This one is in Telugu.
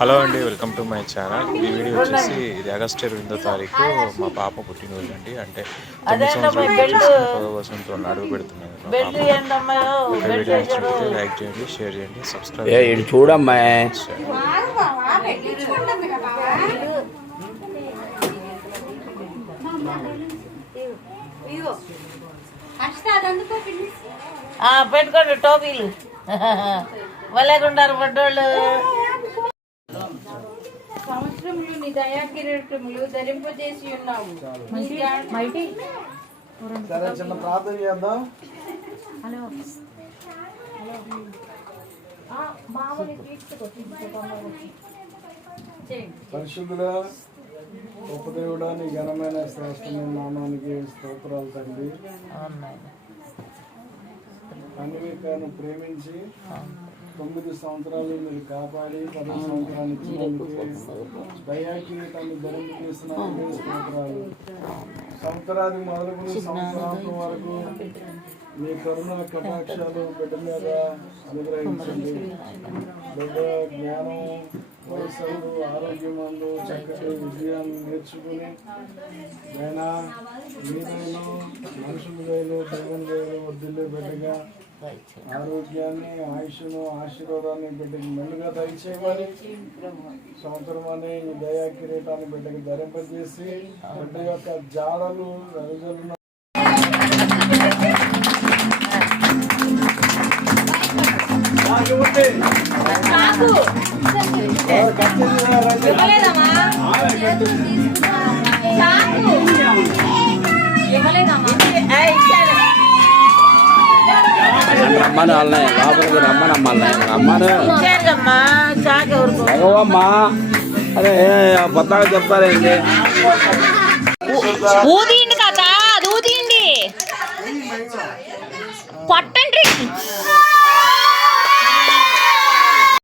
హలో అండి, వెల్కమ్ టు మై ఛానల్. ఈ వీడియో వచ్చేసి ఇది ఆగస్టు 28వ తారీఖు మా పాప పుట్టినరోజు అండి. అంటే 9 సంవత్సరాలు చేసుకుని 10వ వసంతో అడుగు పెడుతున్నాను. వీడియో నచ్చినట్లయితే లైక్ చేయండి, షేర్ చేయండి, సబ్స్క్రైబ్ చేయండి. చూడమ్మా పెట్టుకోండి టోపీలు వాళ్ళకుండారు పడ్డోళ్ళు. సంవత్సరములు నీ దయా కిరీటములు ధరింపజేసి ఉన్నావు. చిన్న ప్రార్థన చేద్దాం. పరిశుద్ధుడా, గొప్ప దేవుడా, నీ ఘనమైన శ్రేష్టమైన నామానికి స్తోత్రాలు తండ్రి. అన్వికను ప్రేమించి 9 సంవత్సరాలు మీరు కాపాడి 10 సంవత్సరాలు ఇచ్చినందుకు దయా కిరీటాన్ని ధరింపజేసినందుకు స్తోత్రాలు. సంవత్సరాది మొదలుకుని సంవత్సరాంతం వరకు మీ కరుణ కటాక్షాలు బిడ్డ మీద అనుగ్రహించండి. బిడ్డ జ్ఞానం, వయస్సులు, ఆరోగ్యమందు చక్కటి విజయాన్ని నేర్చుకుని అయినా మీరైనా మనుషులు వేలు దైవం వేలు వద్దులే బిడ్డగా ఆరోగ్యాన్ని, ఆయుష్ను, ఆశీర్వాదాన్ని బిడ్డకి మెండుగా దయచేయమని సంవత్సరం అనే ఈ దయా కిరీటాన్ని బిడ్డకి ధరింపజేసి బిడ్డ యొక్క జాడలు రజలు రమ్మను వాళ్ళని లోపలికి రమ్మని రమ్మను భగవమ్మా. అరే కొత్తగా చెప్తారేంటి? ఊదిండి కదా, అది ఊదిండి, కొట్టండి.